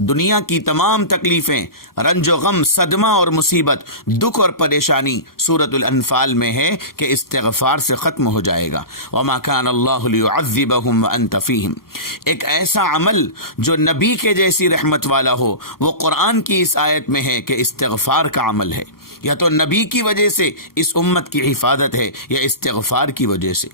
دنیا کی تمام تکلیفیں، رنج و غم، صدمہ اور مصیبت، دکھ اور پریشانی سورۃ الانفال میں ہے کہ استغفار سے ختم ہو جائے گا۔ وما کان اللہ لیعذبہم وانت فیہم، ایک ایسا عمل جو نبی کے جیسی رحمت والا ہو وہ قرآن کی اس آیت میں ہے کہ استغفار کا عمل ہے۔ یا تو نبی کی وجہ سے اس امت کی حفاظت ہے یا استغفار کی وجہ سے۔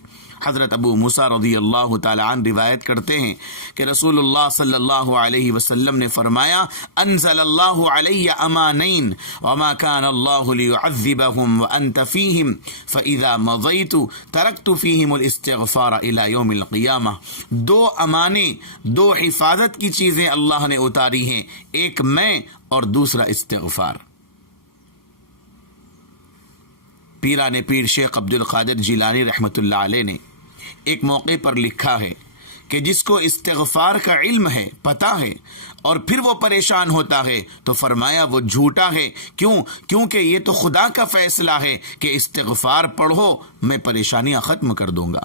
حضرت ابو موسیٰ رضی اللہ تعالی عنہ روایت کرتے ہیں کہ رسول اللہ صلی اللہ علیہ وسلم نے فرمایا، انزل اللہ علی امانین وما کان اللہ لیعذبہم وانت فیہم فاذا مضیت ترکت فیہم الاستغفار الی یوم القیامہ۔ دو امانے، دو حفاظت کی چیزیں اللہ نے اتاری ہیں، ایک میں اور دوسرا استغفار۔ پیران پیر شیخ عبد القادر جیلانی رحمۃ اللہ علیہ نے ایک موقع پر لکھا ہے کہ جس کو استغفار کا علم ہے، پتہ ہے، اور پھر وہ پریشان ہوتا ہے تو فرمایا وہ جھوٹا ہے۔ کیونکہ یہ تو خدا کا فیصلہ ہے کہ استغفار پڑھو، میں پریشانیاں ختم کر دوں گا۔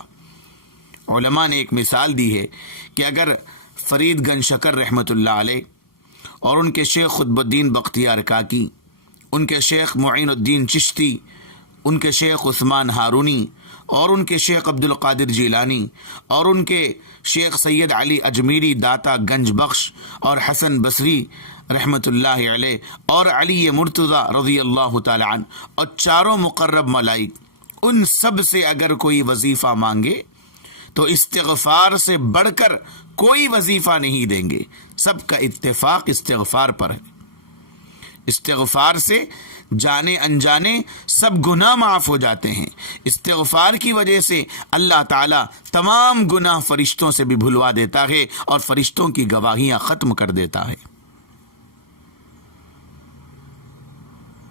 علماء نے ایک مثال دی ہے کہ اگر فرید گنج شکر رحمۃ اللہ علیہ اور ان کے شیخ قطب الدین بختیار کاکی، ان کے شیخ معین الدین چشتی، ان کے شیخ عثمان ہارونی اور ان کے شیخ عبد القادر جیلانی اور ان کے شیخ سید علی اجمیری داتا گنج بخش اور حسن بصری رحمۃ اللہ علیہ اور علی مرتضیٰ رضی اللہ تعالی عنہ اور چاروں مقرب ملائک، ان سب سے اگر کوئی وظیفہ مانگے تو استغفار سے بڑھ کر کوئی وظیفہ نہیں دیں گے۔ سب کا اتفاق استغفار پر ہے۔ استغفار سے جانے انجانے سب گناہ معاف ہو جاتے ہیں۔ استغفار کی وجہ سے اللہ تعالیٰ تمام گناہ فرشتوں سے بھی بھلوا دیتا ہے اور فرشتوں کی گواہیاں ختم کر دیتا ہے۔